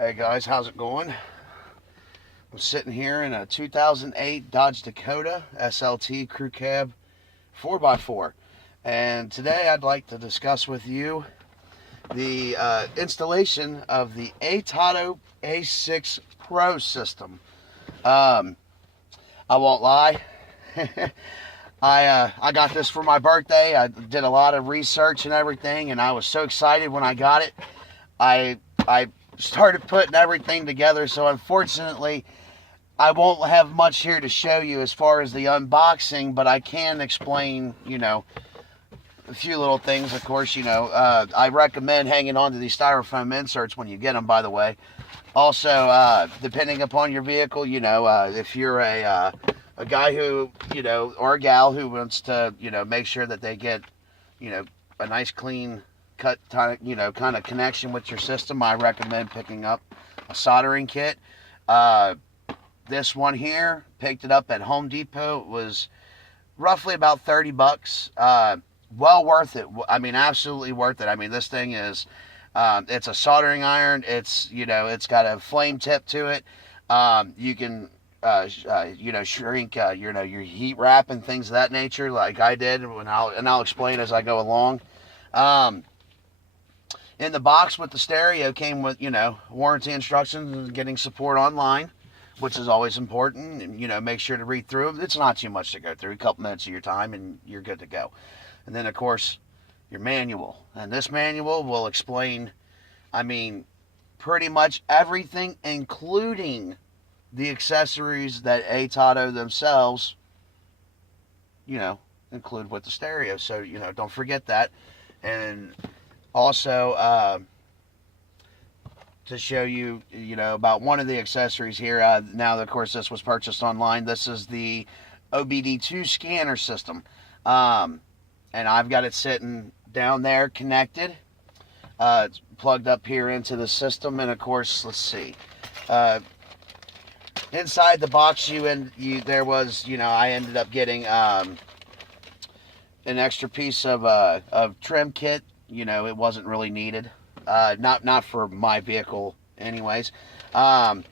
Hey guys, how's it going? I'm sitting here in a 2008 Dodge Dakota SLT Crew Cab 4x4, and today I'd like to discuss with you the installation of the ATOTO A6 Pro system. I won't lie. I got this for my birthday. I did a lot of research and everything, and I was so excited when I got it. I started putting everything together, so unfortunately I won't have much here to show you as far as the unboxing, but I can explain, a few little things. Of course, I recommend hanging on to these styrofoam inserts when you get them, by the way. Also, depending upon your vehicle, if you're a guy who, or a gal who wants to, make sure that they get, a nice clean cut, kind of connection with your system, I recommend picking up a soldering kit. This one here, picked it up at Home Depot. It was roughly about 30 bucks. Well worth it. I mean, absolutely worth it. I mean, this thing is, it's a soldering iron. It's, it's got a flame tip to it. You can, shrink, your heat wrap and things of that nature, like I did, and I'll explain as I go along. In the box with the stereo came with, warranty instructions and getting support online, which is always important. And, make sure to read through them. It's not too much to go through. A couple minutes of your time and you're good to go. And then, of course, your manual. And this manual will explain, pretty much everything, including the accessories that ATOTO themselves, include with the stereo. So, don't forget that. And also, to show you, about one of the accessories here. Now, of course, this was purchased online. This is the OBD2 scanner system. And I've got it sitting down there connected. It's plugged up here into the system. And, of course, let's see. Inside the box, there was, I ended up getting an extra piece of trim kit. It wasn't really needed. Not for my vehicle anyways. Again,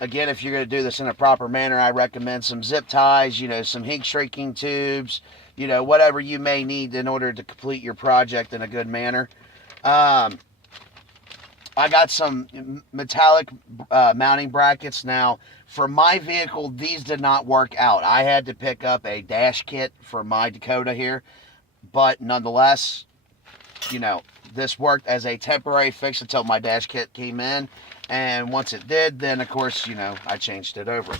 if you're going to do this in a proper manner, I recommend some zip ties, some heat shrinking tubes, whatever you may need in order to complete your project in a good manner. I got some metallic mounting brackets. Now, for my vehicle, these did not work out. I had to pick up a dash kit for my Dakota here, but nonetheless, this worked as a temporary fix until my dash kit came in. And once it did, then, of course, I changed it over.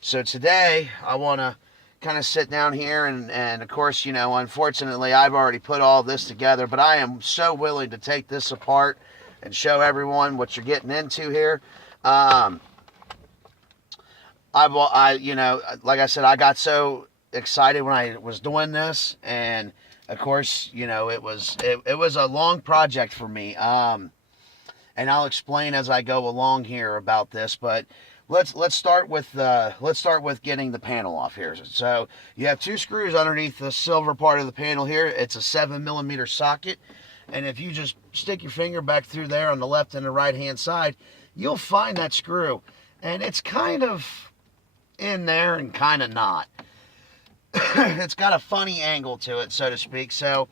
So today, I want to kind of sit down here and, of course, unfortunately, I've already put all this together. But I am so willing to take this apart and show everyone what you're getting into here. Like I said, I got so excited when I was doing this. And of course, it was a long project for me. And I'll explain as I go along here about this, but let's start with getting the panel off here. So you have two screws underneath the silver part of the panel here. It's a 7mm socket, and if you just stick your finger back through there on the left and the right hand side, you'll find that screw, and it's kind of in there and kind of not. It's got a funny angle to it, so to speak. So,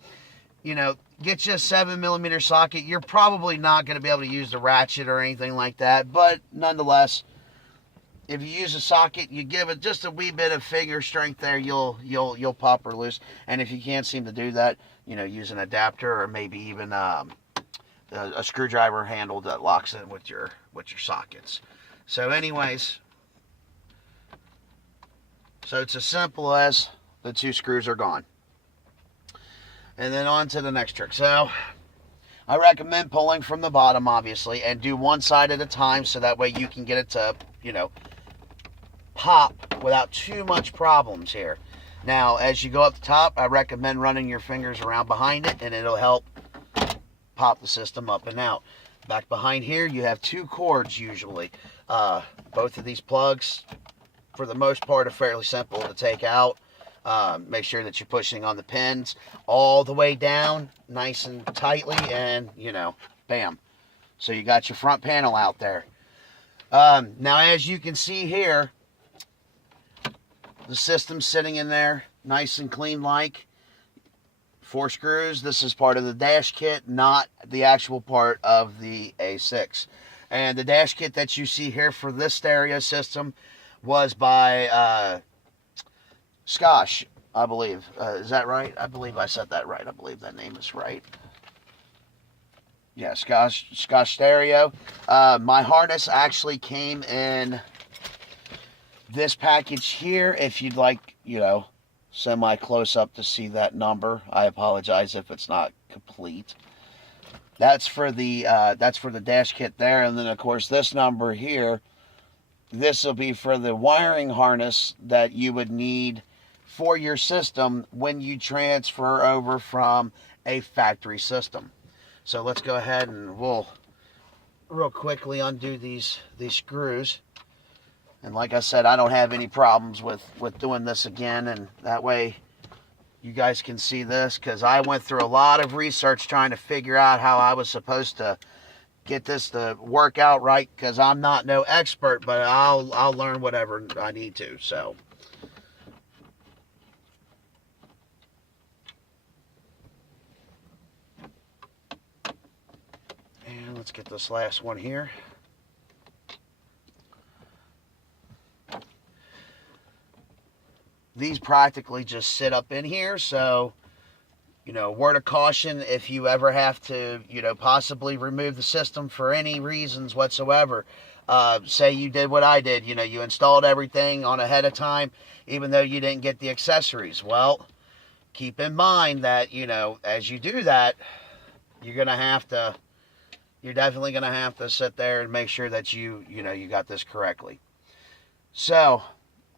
get you a 7mm socket. You're probably not going to be able to use the ratchet or anything like that, but nonetheless, if you use a socket, you give it just a wee bit of finger strength there, you'll pop her loose. And if you can't seem to do that, use an adapter or maybe even a screwdriver handle that locks in with your sockets. So, anyways. So it's as simple as the two screws are gone. And then on to the next trick. So I recommend pulling from the bottom, obviously, and do one side at a time so that way you can get it to, pop without too much problems here. Now, as you go up the top, I recommend running your fingers around behind it, and it'll help pop the system up and out. Back behind here, you have two cords usually. Both of these plugs, for the most part, are fairly simple to take out. Make sure that you're pushing on the pins all the way down nice and tightly, and bam, So you got your front panel out there. Now, as you can see here, the system's sitting in there nice and clean like. 4 screws. This is part of the dash kit, not the actual part of the A6. And the dash kit that you see here for this stereo system was by Scotch, I believe. Is that right? I believe I said that right. I believe that name is right. Yeah, Scotch Stereo. My harness actually came in this package here. If you'd like, you know, semi close up to see that number, I apologize if it's not complete. That's for the dash kit there, and then of course this number here. This will be for the wiring harness that you would need for your system when you transfer over from a factory system. So let's go ahead and we'll real quickly undo these screws. And like I said, I don't have any problems with doing this again, and that way you guys can see this, because I went through a lot of research trying to figure out how I was supposed to get this to work out right, because I'm not no expert, but I'll learn whatever I need to. So and let's get this last one here. These practically just sit up in here, so, you know, word of caution, if you ever have to, you know, possibly remove the system for any reasons whatsoever, say you did what I did, you know, you installed everything on ahead of time, even though you didn't get the accessories. Well, keep in mind that, you know, as you do that, you're definitely going to have to sit there and make sure that you got this correctly. So,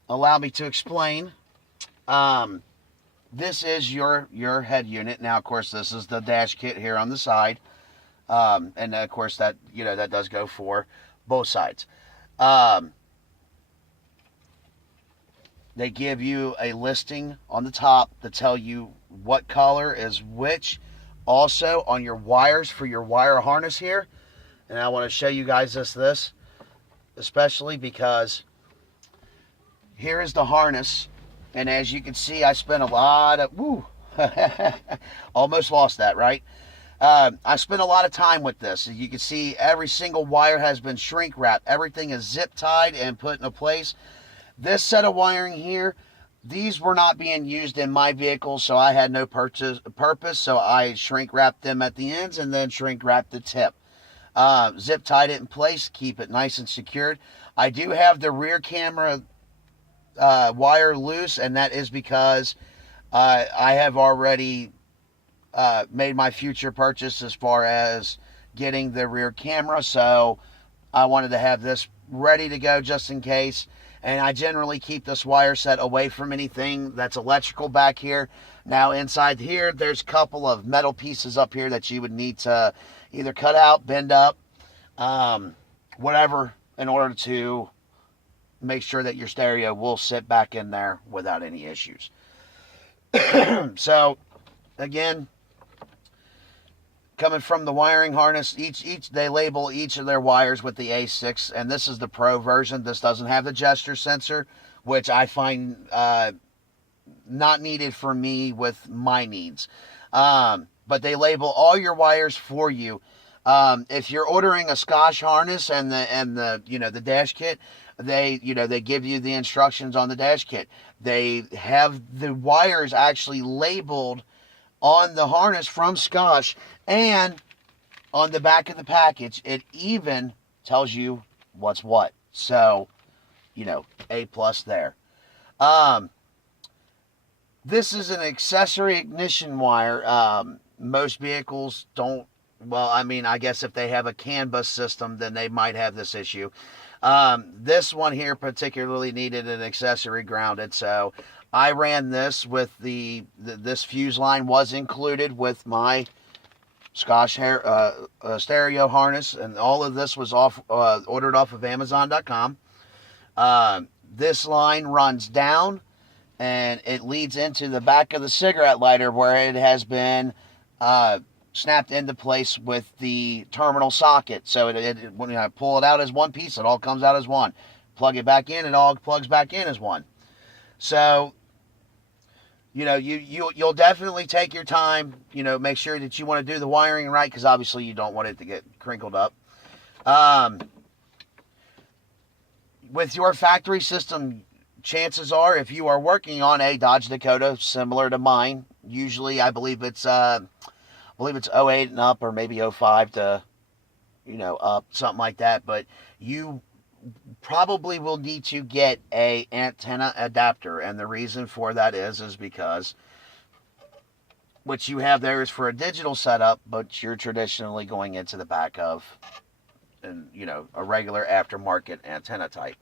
allow me to explain. This is your head unit. Now, of course, this is the dash kit here on the side. And of course that, you know, that does go for both sides. They give you a listing on the top to tell you what color is which. Also on your wires for your wire harness here. And I want to show you guys this, especially because here is the harness. And as you can see, I spent a lot of, almost lost that, right? I spent a lot of time with this. As you can see, every single wire has been shrink wrapped. Everything is zip tied and put into place. This set of wiring here, these were not being used in my vehicle, so I had no purpose. So I shrink wrapped them at the ends and then shrink wrapped the tip. Zip tied it in place, keep it nice and secured. I do have the rear camera wire loose, and that is because I have already made my future purchase as far as getting the rear camera, so I wanted to have this ready to go just in case. And I generally keep this wire set away from anything that's electrical back here. Now inside here, there's a couple of metal pieces up here that you would need to either cut out, bend up, whatever, in order to make sure that your stereo will sit back in there without any issues. So, again, coming from the wiring harness, they label each of their wires with the A6, and this is the Pro version. This doesn't have the gesture sensor, which I find not needed for me with my needs. But they label all your wires for you. If you're ordering a Scotch harness and the dash kit, they give you the instructions on the dash kit. They have the wires actually labeled on the harness from Scotch, and on the back of the package, it even tells you what's what. So, A+ there. This is an accessory ignition wire. Most vehicles don't. Well, I mean, I guess if they have a CAN bus system, then they might have this issue. This one here particularly needed an accessory grounded, so I ran this with this fuse line was included with my Scotch stereo harness, and all of this was ordered off of Amazon.com. This line runs down, and it leads into the back of the cigarette lighter where it has been snapped into place with the terminal socket. So when I pull it out as one piece, it all comes out as one. Plug it back in, it all plugs back in as one. So, you know, you'll definitely take your time. You know, make sure that you want to do the wiring right, because obviously you don't want it to get crinkled up. With your factory system, chances are, if you are working on a Dodge Dakota similar to mine, usually I believe it's '08 and up, or maybe '05 to, you know, up, something like that. But you probably will need to get a antenna adapter, and the reason for that is because what you have there is for a digital setup, but you're traditionally going into the back of, and you know, a regular aftermarket antenna type.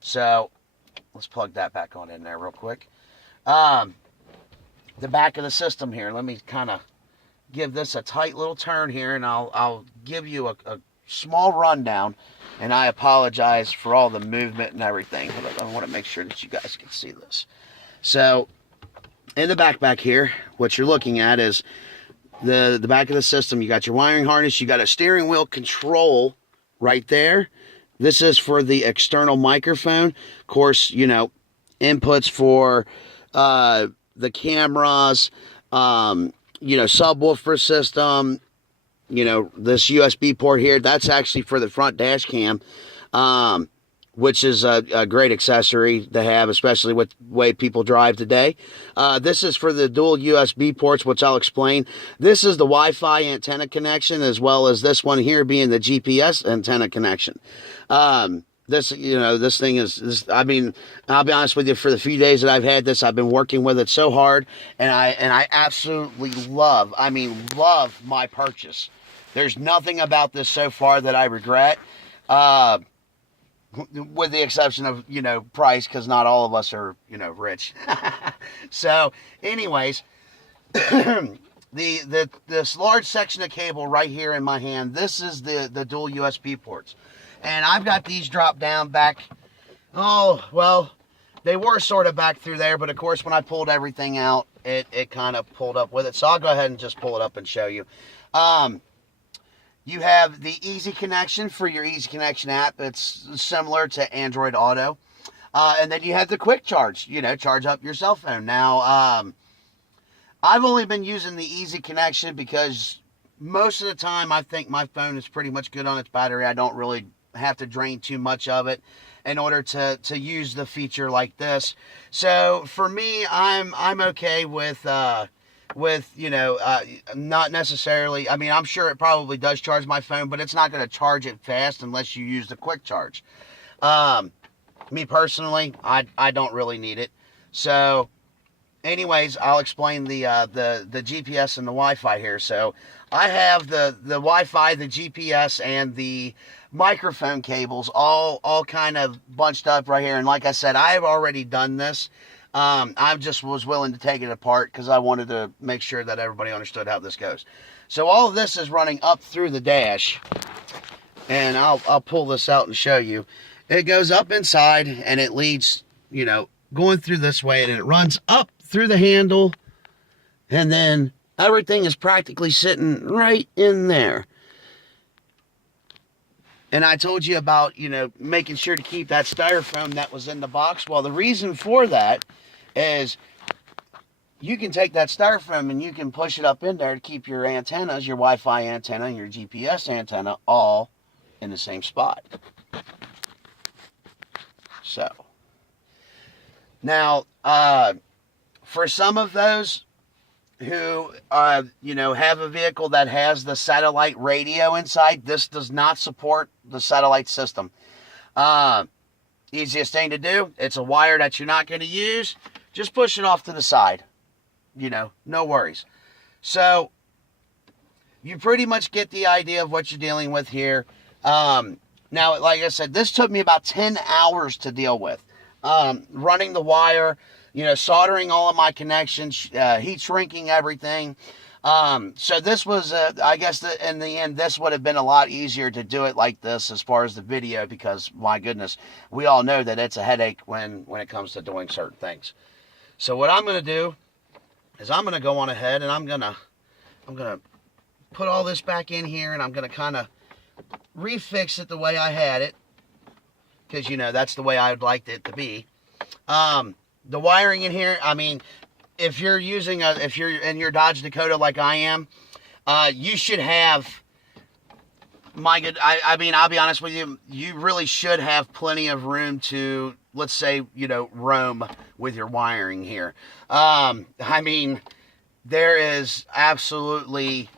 So let's plug that back on in there real quick. The back of the system here, let me kind of give this a tight little turn here, and I'll give you a small rundown. And I apologize for all the movement and everything, but I want to make sure that you guys can see this. So, in the back here, what you're looking at is the back of the system. You got your wiring harness. You got a steering wheel control right there. This is for the external microphone. Of course, you know, inputs for the cameras, you know, subwoofer system. You know, this USB port here, that's actually for the front dash cam, which is a great accessory to have, especially with the way people drive today. This is for the dual USB ports, which I'll explain. This is the Wi-Fi antenna connection, as well as this one here being the GPS antenna connection. This, you know, this thing is, I mean, I'll be honest with you, for the few days that I've had this, I've been working with it so hard, and I absolutely love my purchase. There's nothing about this so far that I regret, with the exception of, you know, price, because not all of us are, you know, rich. So, anyways, this large section of cable right here in my hand, this is the dual USB ports. And I've got these dropped down back, oh, well, they were sort of back through there, but of course when I pulled everything out, it kind of pulled up with it. So I'll go ahead and just pull it up and show you. You have the Easy Connection for your Easy Connection app. It's similar to Android Auto. And then you have the Quick Charge, you know, charge up your cell phone. Now, I've only been using the Easy Connection because most of the time I think my phone is pretty much good on its battery. I don't really have to drain too much of it in order to use the feature like this. So for me, I'm okay with you know, not necessarily, I mean, I'm sure it probably does charge my phone, but it's not going to charge it fast unless you use the quick charge. Me personally, I don't really need it. So anyways, I'll explain the GPS and the Wi-Fi here. So I have the Wi-Fi, the GPS, and the microphone cables all kind of bunched up right here. And like I said, I've already done this. I just was willing to take it apart because I wanted to make sure that everybody understood how this goes. So all of this is running up through the dash, and I'll pull this out and show you. It goes up inside, and it leads, you know, going through this way, and it runs up through the handle, and then everything is practically sitting right in there. And I told you about, you know, making sure to keep that styrofoam that was in the box. Well, the reason for that is you can take that styrofoam and you can push it up in there to keep your antennas, your Wi-Fi antenna and your GPS antenna, all in the same spot. So, now, for some of those who, you know, have a vehicle that has the satellite radio inside, this does not support the satellite system. Easiest thing to do, it's a wire that you're not going to use, just push it off to the side. You know, no worries. So, you pretty much get the idea of what you're dealing with here. Now, like I said, this took me about 10 hours to deal with. Running the wire, you know, soldering all of my connections, heat shrinking everything. So this was, I guess in the end, this would have been a lot easier to do it like this as far as the video, because my goodness, we all know that it's a headache when it comes to doing certain things. So what I'm going to do is I'm going to go on ahead and I'm going to put all this back in here, and I'm going to kind of refix it the way I had it, because, you know, that's the way I would like it to be. The wiring in here, I mean, if you're in your Dodge Dakota like I am, you should have, I mean, I'll be honest with you, you really should have plenty of room to, let's say, you know, roam with your wiring here. I mean, there is absolutely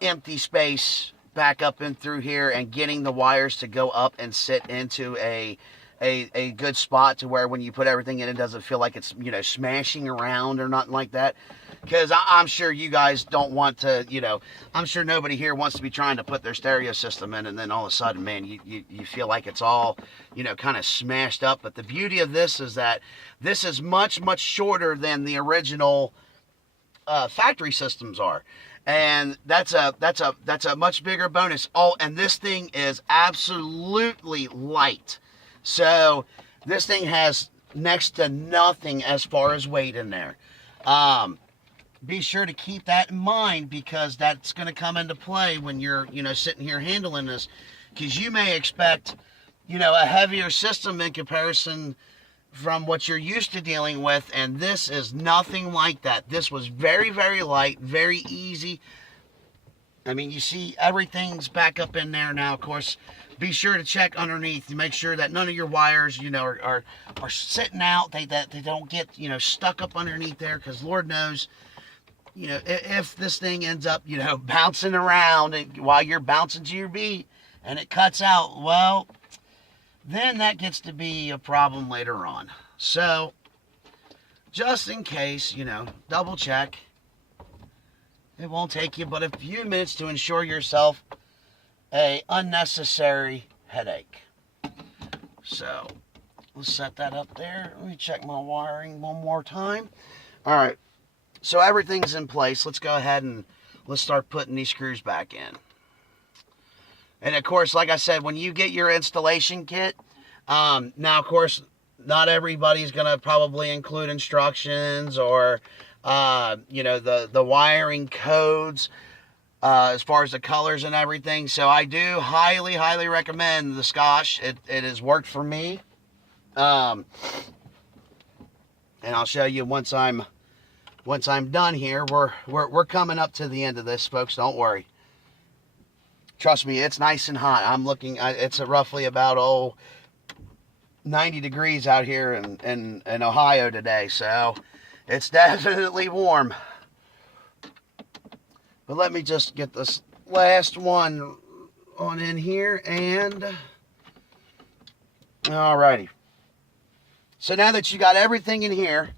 empty space back up and through here, and getting the wires to go up and sit into a good spot to where when you put everything in, it doesn't feel like it's, you know, smashing around or nothing like that. Because I'm sure you guys don't want to, you know, I'm sure nobody here wants to be trying to put their stereo system in, and then all of a sudden, man, you feel like it's all, you know, kind of smashed up. But the beauty of this is that this is much, much shorter than the original factory systems are. And that's a much bigger bonus. Oh, and this thing is absolutely light. So this thing has next to nothing as far as weight in there. Be sure to keep that in mind, because that's going to come into play when you're, you know, sitting here handling this, because you may expect, you know, a heavier system in comparison from what you're used to dealing with, and this is nothing like that. This was very, very light, very easy. I mean, you see everything's back up in there now. Of course, be sure to check underneath to make sure that none of your wires, you know, are sitting out. They don't get, you know, stuck up underneath there, because Lord knows, you know, if this thing ends up, you know, bouncing around while you're bouncing to your beat and it cuts out, well, then that gets to be a problem later on. So, just in case, you know, double check. It won't take you but a few minutes to ensure yourself a unnecessary headache. So, let's set that up there. Let me check my wiring one more time. All right. So everything's in place. Let's go ahead and let's start putting these screws back in. And of course, like I said, when you get your installation kit, now of course, not everybody's going to probably include instructions or, you know, the wiring codes as far as the colors and everything. So I do highly, highly recommend the Scotch. It has worked for me. And I'll show you once I'm done here. We're coming up to the end of this, folks. Don't worry. Trust me, it's nice and hot. I'm looking. It's roughly about 90 degrees out here in Ohio today, so it's definitely warm. But let me just get this last one on in here, and alrighty. So now that you got everything in here,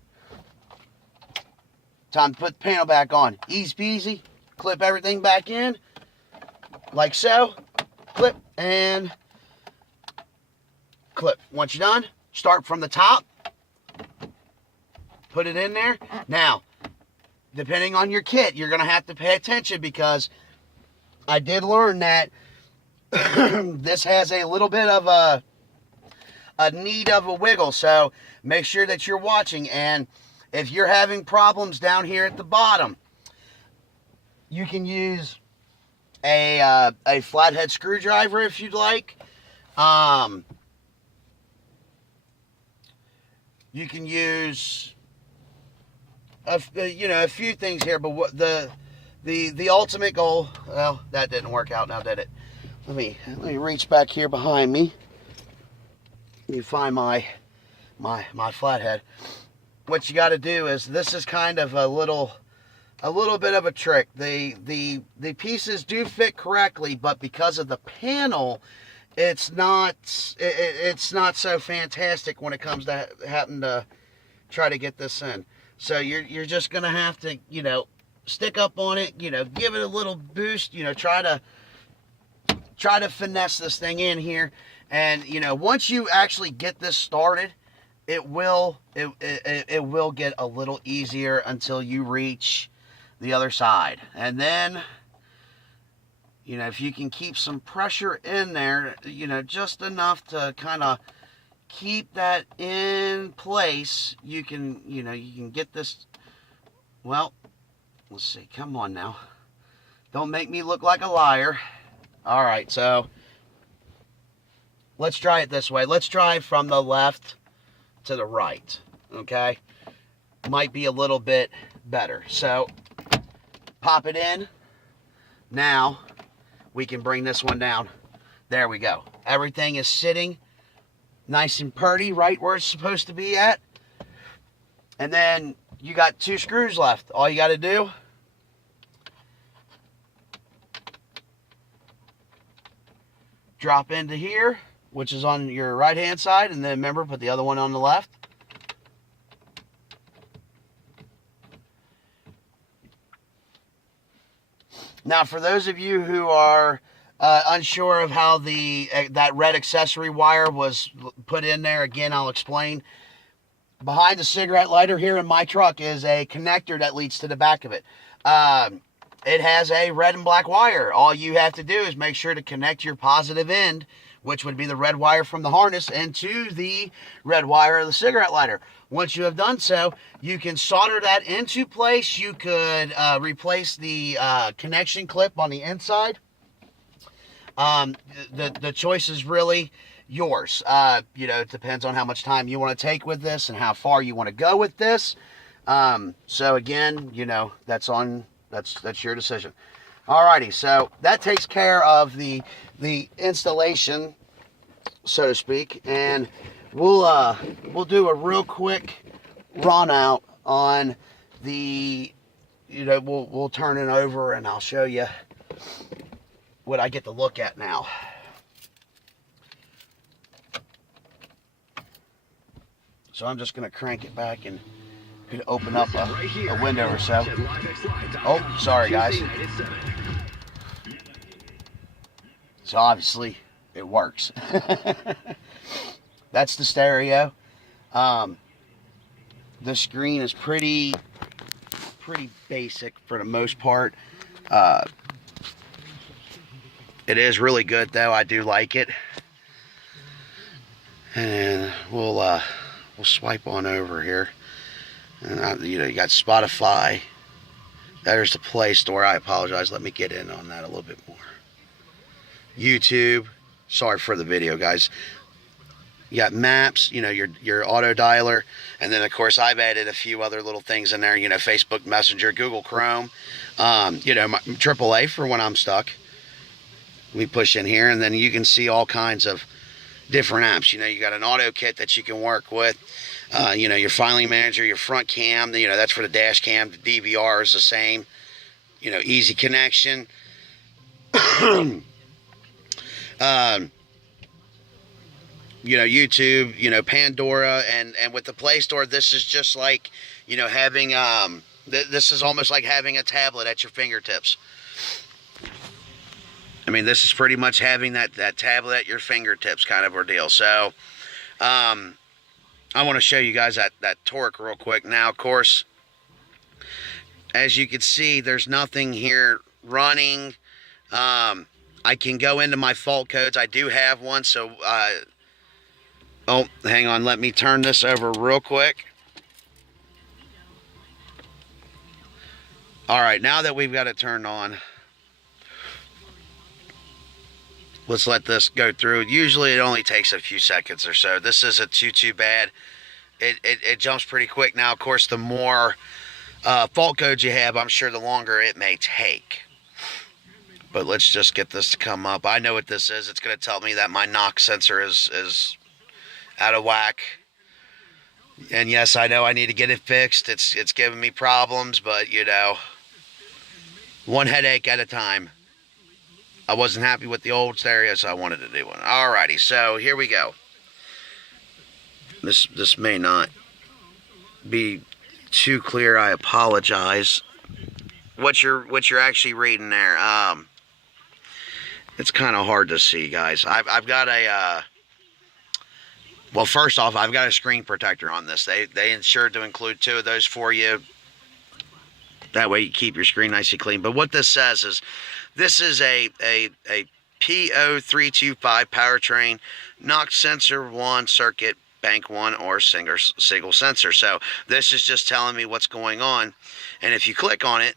time to put the panel back on. Easy peasy. Clip everything back in. Like so. Clip and clip. Once you're done, start from the top. Put it in there. Now, depending on your kit, you're going to have to pay attention, because I did learn that this has a little bit of a need of a wiggle. So make sure that you're watching, and if you're having problems down here at the bottom, you can use a flathead screwdriver if you'd like. You can use a few things here, but what the ultimate goal. Well, that didn't work out now, did it? Let me reach back here behind me. You find my flathead. What you got to do is, this is kind of a little bit of a trick. The pieces do fit correctly, but because of the panel, it's not so fantastic when it comes to having to try to get this in. So you're just gonna have to, you know, stick up on it, you know, give it a little boost, you know, try to finesse this thing in here. And, you know, once you actually get this started, it will get a little easier until you reach the other side. And then, you know, if you can keep some pressure in there, you know, just enough to kind of keep that in place, you can get this. Well, let's see. Come on now. Don't make me look like a liar. All right, so let's try it this way. Let's try from the left to the right, okay? Might be a little bit better. So pop it in. Now we can bring this one down. There we go. Everything is sitting nice and purty right where it's supposed to be at. And then you got 2 screws left. All you got to do, drop into here, which is on your right hand side, and then remember, put the other one on the left. Now, for those of you who are unsure of how that red accessory wire was put in there, again, I'll explain. Behind the cigarette lighter here in my truck is a connector that leads to the back of it. It has a red and black wire. All you have to do is make sure to connect your positive end, which would be the red wire from the harness, into the red wire of the cigarette lighter. Once you have done so, you can solder that into place. You could replace the connection clip on the inside. The choice is really yours. You know, it depends on how much time you want to take with this and how far you want to go with this. So again, you know, that's your decision. Alrighty, so that takes care of the installation, so to speak, and we'll do a real quick run out on the, you know, we'll turn it over and I'll show you what I get to look at now. So I'm just going to crank it back and open up a window or so. Oh, sorry guys. So obviously it works. That's the stereo. The screen is pretty basic for the most part. It is really good though. I do like it. And we'll swipe on over here. And you know, you got Spotify. There's the Play Store. I apologize. Let me get in on that a little bit more. YouTube. Sorry for the video, guys. You got maps, you know, your auto dialer, and then of course I've added a few other little things in there, you know, Facebook Messenger, Google Chrome, you know, my AAA for when I'm stuck. We push in here and then you can see all kinds of different apps. You know, you got an auto kit that you can work with, you know, your filing manager, your front cam, you know, that's for the dash cam. The DVR is the same, you know, easy connection. You know, YouTube, you know, Pandora, and with the Play Store, this is just like, you know, having, this is almost like having a tablet at your fingertips. I mean, this is pretty much having that tablet at your fingertips kind of ordeal. So, I want to show you guys that torque real quick. Now, of course, as you can see, there's nothing here running. I can go into my fault codes. I do have one, so, oh, hang on. Let me turn this over real quick. All right, now that we've got it turned on, let's let this go through. Usually it only takes a few seconds or so. This isn't too bad. It jumps pretty quick. Now, of course, the more fault codes you have, I'm sure the longer it may take. But let's just get this to come up. I know what this is. It's going to tell me that my knock sensor is out of whack. And yes, I know I need to get it fixed. It's giving me problems, but you know, one headache at a time. I wasn't happy with the old stereo, so I wanted to do one. Alrighty, so here we go. This may not be too clear. I apologize. What you're actually reading there, it's kind of hard to see, guys. I've got a well, first off, I've got a screen protector on this. They ensured to include 2 of those for you. That way you keep your screen nice and clean. But what this says is, this is a P0325 powertrain knock sensor 1 circuit bank 1 or single sensor. So this is just telling me what's going on. And if you click on it,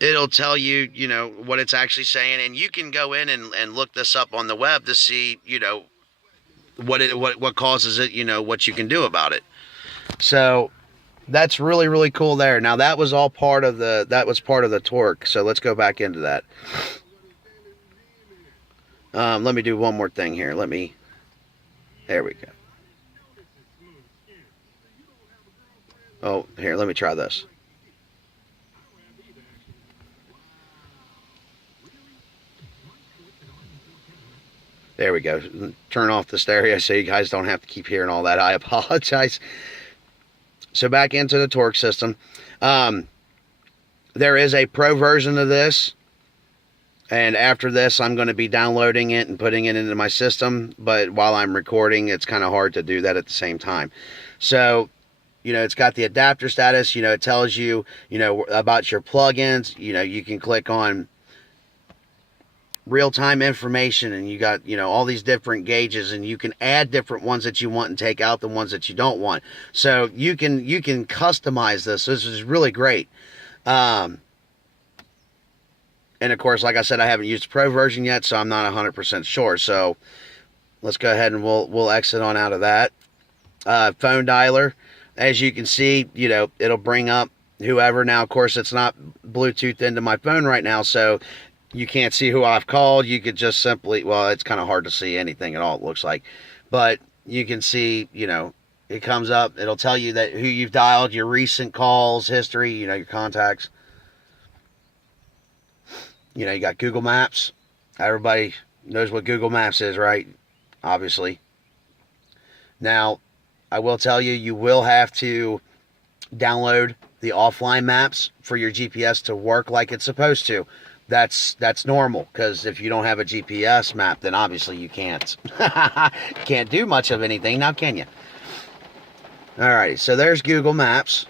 it'll tell you, you know, what it's actually saying, and you can go in and look this up on the web to see, you know, what causes it, you know, what you can do about it. So that's really, really cool there. Now that was all part of the torque. So let's go back into that. Let me do one more thing here. There we go. Oh, here, let me try this. There we go. Turn off the stereo so you guys don't have to keep hearing all that. I apologize. So back into the torque system. There is a pro version of this. And after this, I'm going to be downloading it and putting it into my system. But while I'm recording, it's kind of hard to do that at the same time. So, you know, it's got the adapter status. You know, it tells you, you know, about your plugins. You know, you can click on real-time information, and you got, you know, all these different gauges, and you can add different ones that you want and take out the ones that you don't want. So you can customize this. This is really great. And of course, like I said, I haven't used the pro version yet, so I'm not 100% sure. So let's go ahead and we'll exit on out of that. Phone dialer, as you can see, you know, it'll bring up whoever. Now, of course, it's not Bluetooth into my phone right now, so you can't see who I've called. You could just simply, well, it's kind of hard to see anything at all, it looks like. But you can see, you know, it comes up. It'll tell you that who you've dialed, your recent calls, history, you know, your contacts. You know, you got Google Maps. Everybody knows what Google Maps is, right? Obviously. Now, I will tell you, you will have to download the offline maps for your GPS to work like it's supposed to. That's normal, because if you don't have a GPS map, then obviously you can't do much of anything now, can you? Alrighty, so there's Google Maps.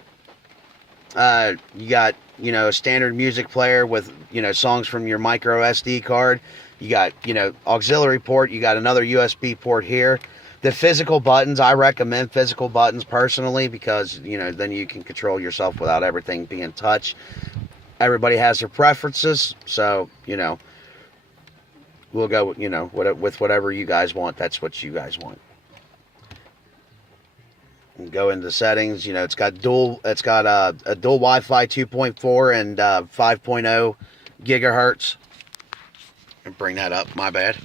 You got, you know, a standard music player with, you know, songs from your micro SD card. You got, you know, auxiliary port. You got another USB port here. The physical buttons, I recommend physical buttons personally, because, you know, then you can control yourself without everything being touched. Everybody has their preferences, so, you know, we'll go, you know, with whatever you guys want. That's what you guys want. And go into settings. You know, it's got a dual Wi-Fi 2.4 and 5.0 gigahertz. And bring that up. My bad.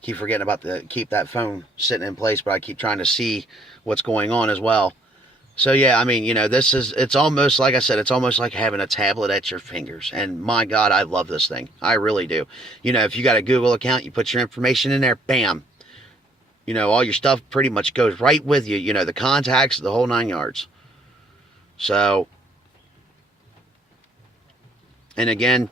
Keep forgetting about keep that phone sitting in place, but I keep trying to see what's going on as well. So yeah, I mean, you know, it's almost, like I said, it's almost like having a tablet at your fingers. And my God, I love this thing. I really do. You know, if you got a Google account, you put your information in there, bam. You know, all your stuff pretty much goes right with you. You know, the contacts, the whole 9 yards. So, and again,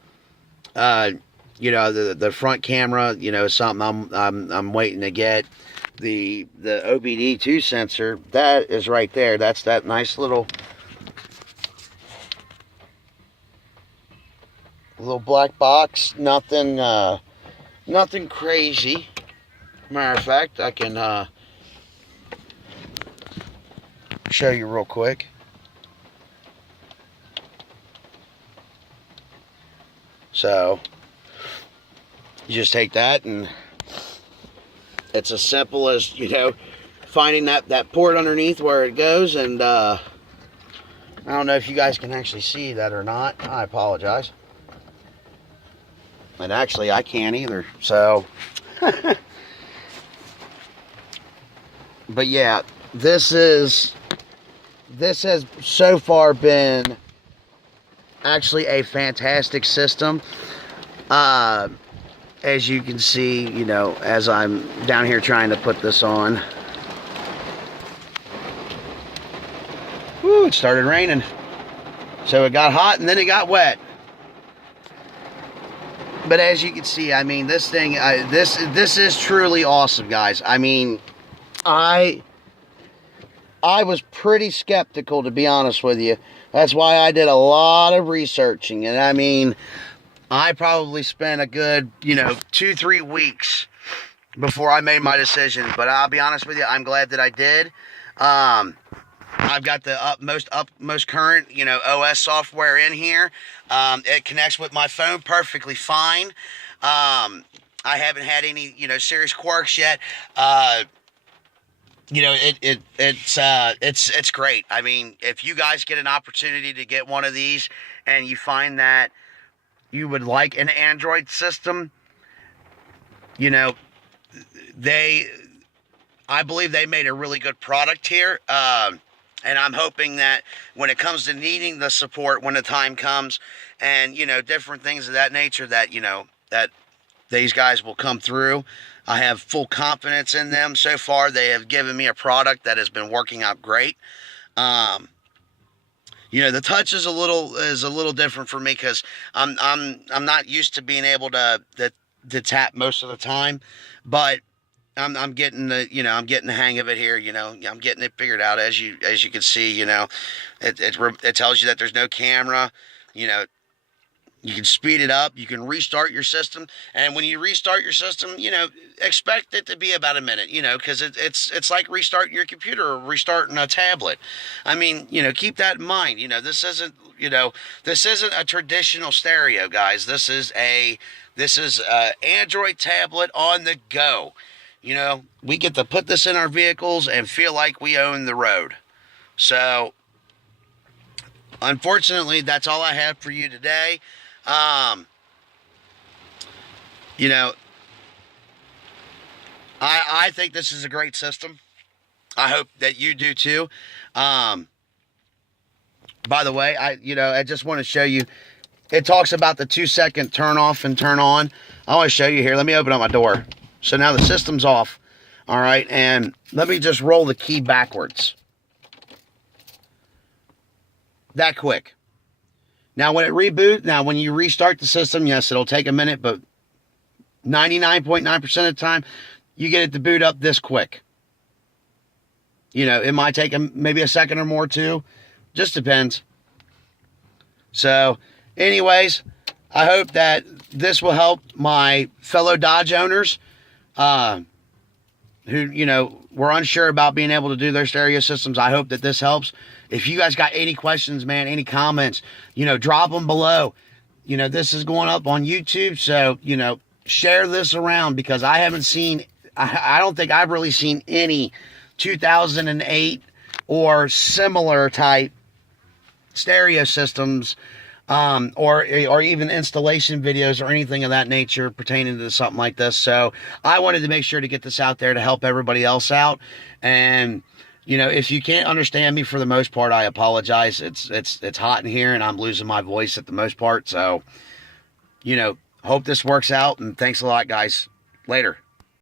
you know, the front camera, you know, is something I'm waiting to get. The OBD2 sensor, that is right there. That's that nice little black box. Nothing crazy. Matter of fact, I can show you real quick. So you just take that, and it's as simple as, you know, finding that port underneath where it goes. And I don't know if you guys can actually see that or not. I apologize. And actually, I can't either. So, but yeah, this has so far been actually a fantastic system. As you can see, you know, as I'm down here trying to put this on. Woo, it started raining. So it got hot and then it got wet. But as you can see, I mean, this thing, this is truly awesome, guys. I mean, I was pretty skeptical, to be honest with you. That's why I did a lot of researching. And I mean, I probably spent a good, you know, 2-3 weeks before I made my decision. But I'll be honest with you, I'm glad that I did. I've got the most current, OS software in here. It connects with my phone perfectly fine. I haven't had any, serious quirks yet. It's great. I mean, if you guys get an opportunity to get one of these and you find that you would like an Android system, I believe they made a really good product here. And I'm hoping that when it comes to needing the support when the time comes and, different things of that nature that, that these guys will come through. I have full confidence in them. So far, they have given me a product that has been working out great. The touch is a little different for me because I'm not used to being able to tap most of the time, but I'm getting I'm getting the hang of it here. I'm getting it figured out as you can see. It tells you that there's no camera. You can speed it up. You can restart your system, and when you restart your system, expect it to be about a minute. Because it's like restarting your computer or restarting a tablet. I mean, keep that in mind. This isn't a traditional stereo, guys. This is a Android tablet on the go. We get to put this in our vehicles and feel like we own the road. So, unfortunately, that's all I have for you today. I think this is a great system. I hope that you do too. By the way, I just want to show you, it talks about the 2-second turn off and turn on. I want to show you here. Let me open up my door. So now the system's off. All right. And let me just roll the key backwards. That quick. Now, when when you restart the system, yes, it'll take a minute, but 99.9% of the time, you get it to boot up this quick. It might take maybe a second or more too. Just depends. So, anyways, I hope that this will help my fellow Dodge owners who, were unsure about being able to do their stereo systems. I hope that this helps. If you guys got any questions, man, any comments, drop them below. This is going up on YouTube, so, share this around because I don't think I've really seen any 2008 or similar type stereo systems or even installation videos or anything of that nature pertaining to something like this. So I wanted to make sure to get this out there to help everybody else out. And if you can't understand me for the most part, I apologize. It's hot in here and I'm losing my voice at the most part. So hope this works out, and thanks a lot, guys. Later.